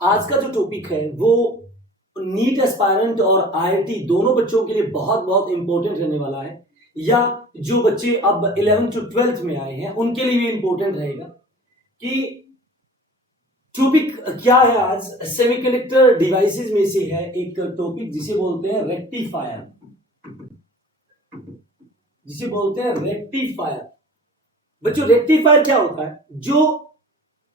आज का जो टॉपिक है वो नीट एस्पायरेंट और आईआईटी दोनों बच्चों के लिए बहुत बहुत इंपॉर्टेंट रहने वाला है, या जो बच्चे अब 11th to 12th में आए हैं उनके लिए भी इंपॉर्टेंट रहेगा कि टॉपिक क्या है। आज सेमीकंडक्टर डिवाइसेस में से है एक टॉपिक जिसे बोलते हैं रेक्टिफायर, जिसे बोलते हैं रेक्टिफायर। बच्चों रेक्टिफायर क्या होता है? जो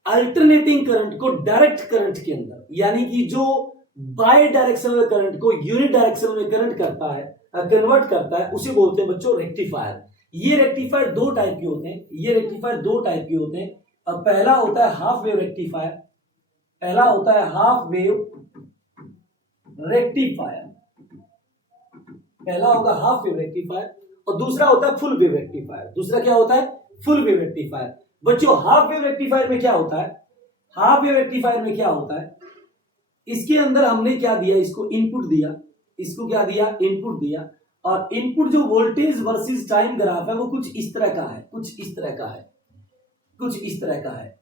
अल्टरनेटिंग करंट को डायरेक्ट करंट के अंदर, यानी कि जो बाय डायरेक्शनल करंट को यूनिट डायरेक्शन में करंट करता है, कन्वर्ट करता है, उसे बोलते हैं बच्चों रेक्टिफायर। ये रेक्टिफायर दो टाइप के होते हैं, ये रेक्टिफायर दो टाइप के होते हैं। पहला होता है हाफ वेव रेक्टिफायर, पहला होता है हाफ वेव रेक्टिफायर, पहला होगा हाफ वेव रेक्टिफायर और दूसरा होता है फुल वेव रेक्टिफायर। दूसरा क्या होता है? Full wave rectifier. बच्चों हाफ वेव रेक्टिफायर में क्या होता है? हाफ वेव रेक्टिफायर में क्या होता है? इसके अंदर हमने क्या दिया? इसको इनपुट दिया, इसको क्या दिया? इनपुट दिया। और इनपुट जो वोल्टेज वर्सेस टाइम ग्राफ है वो कुछ इस तरह का है, कुछ इस तरह का है, कुछ इस तरह का है।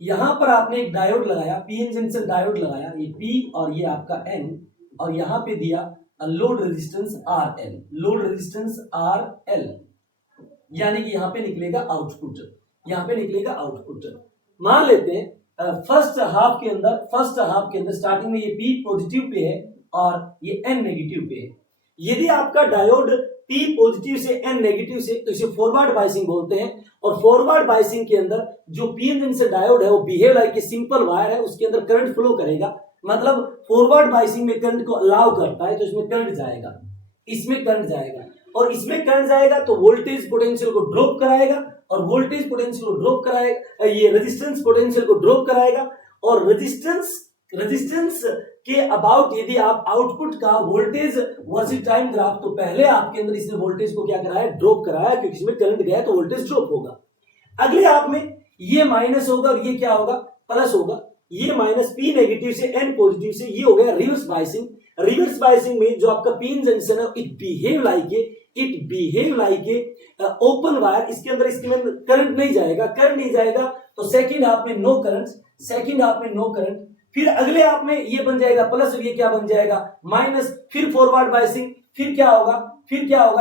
यहां पर आपने एक डायोड लगाया, पीएन जंक्शन डायोड लगाया, ये पी और ये आपका एन, और यहां पे दिया load resistance R L, load resistance R L, यानी कि यहां पे निकलेगा आउटपुट, यहां पे निकलेगा आउटपुट। मान लेते हैं फर्स्ट हाफ के अंदर स्टार्टिंग में ये पी पॉजिटिव पे है और ये एन नेगेटिव पे है। यदि आपका डायोड पी पॉजिटिव से एन नेगेटिव से, तो इसे फॉरवर्ड बायसिंग बोलते हैं। और फॉरवर्ड बायसिंग के अंदर जो पीएन जंक्शन डायोड है वो behave like a simple wire है, उसके अंदर करंट फ्लो करेगा, मतलब फॉरवर्ड बायसिंग में करंट को अलाउ करता है, तो इसमें करंट जाएगा, इसमें करंट जाएगा, और इसमें करंट जाएगा तो वोल्टेज पोटेंशियल को ड्रॉप कराएगा, और वोल्टेज पोटेंशियल को ड्रॉप कराएगा, ये रेजिस्टेंस पोटेंशियल को ड्रॉप कराएगा। और रेजिस्टेंस के अबाउट यदि आप आउटपुट का वोल्टेज वर्सेस टाइम ग्राफ, तो पहले आपके अंदर इसने वोल्टेज को क्या कराया? ड्रॉप कराया, क्योंकि इसमें करंट गया तो वोल्टेज ड्रॉप होगा। अगले आप में ये माइनस होगा और ये क्या होगा? प्लस होगा। ये माइनस पी नेगेटिव से एन पॉजिटिव से, ये हो गया रिवर्स बायसिंग। रिवर्स बायसिंग में जो आपका पीन जंक्शन है it behave like a open wire, इसके अंदर करंट नहीं जाएगा, करंट नहीं जाएगा, तो सेकंड हाफ में नो करंट, सेकंड हाफ में नो करंट। फिर अगले हाफ में ये बन जाएगा प्लस और ये क्या बन जाएगा? माइनस। फिर फॉरवर्ड बायसिंग, फिर क्या होगा?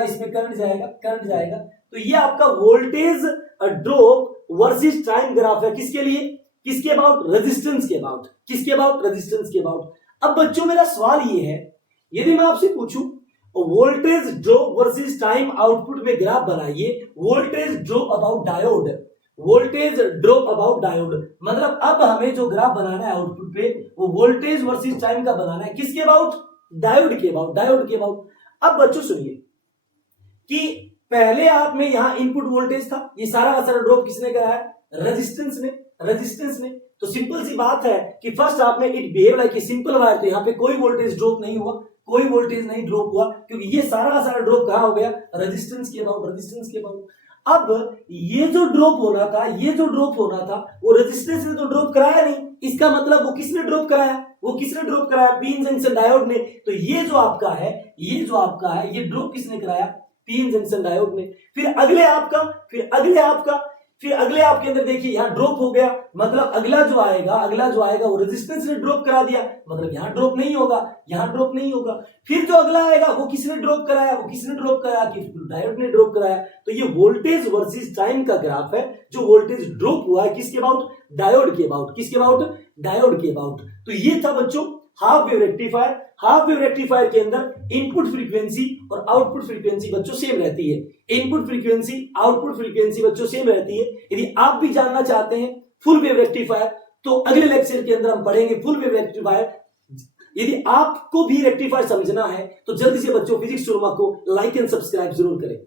इसमें करंट जाएगा। तो ये आपका voltage drop versus time graph है। किसके लिए? किसके अबाउट? रेजिस्टेंस के अबाउट। किसके अबाउट? रेजिस्टेंस के अबाउट। अब बच्चों मेरा सवाल ये है, यदि मैं आपसे पूछूं voltage drop versus time output में ग्राफ बनाइए, voltage drop about diode, voltage drop about diode, मतलब अब हमें जो ग्राफ बनाना है आउटपुट पे वो वोल्टेज वर्सेस टाइम का बनाना है। किसके अबाउट? डायोड के अबाउट, डायोड के अबाउट। अब बच्चों सुनिए कि पहले आप में यहां इनपुट वोल्टेज था, ये सारा का सारा ड्रॉप किसने कराया? रेजिस्टेंस ने। तो सिंपल सी बात है कि फर्स्ट आप में it behave like a simple wire, तो यहां पे कोई वोल्टेज ड्रॉप नहीं हुआ, कोई वोल्टेज नहीं ड्रॉप हुआ, क्योंकि ये सारा का सारा ड्रॉप कहां हो गया? रेजिस्टेंस के अबाउट। अब ये जो ड्रॉप होना था वो रेजिस्टेंस ने तो ड्रॉप कराया नहीं, इसका मतलब वो किसने ड्रॉप कराया? पीन जंक्शन डायोड ने। तो ये जो आपका है ये ड्रॉप किसने कराया? पीन जंक्शन डायोड ने। फिर अगले आप के अंदर देखिए यहां ड्रॉप हो गया, मतलब अगला जो आएगा वो रेजिस्टेंस ने ड्रॉप करा दिया, मतलब यहां ड्रॉप नहीं होगा। फिर जो अगला आएगा वो किसने ड्रॉप कराया? कि डायोड ने ड्रॉप कराया। तो ये वोल्टेज वर्सेस टाइम का ग्राफ है, जो वोल्टेज ड्रॉप हुआ है किसके अबाउट? डायोड के अबाउट। किसके अबाउट? डायोड के अबाउट। तो ये था बच्चों half wave rectifier. Half wave rectifier के अंदर इनपुट फ्रीक्वेंसी और आउटपुट फ्रीक्वेंसी बच्चों सेम रहती है। इनपुट फ्रीक्वेंसी, आउटपुट फ्रीक्वेंसी बच्चों सेम रहती है। यदि आप भी जानना चाहते हैं फुल वेव रेक्टिफायर, तो अगले लेक्चर के अंदर हम पढ़ेंगे फुल वेव रेक्टिफायर। यदि आपको भी रेक्टिफायर समझना है तो जल्दी से बच्चों फिजिक्स सुरमा को लाइक एंड सब्सक्राइब जरूर करें।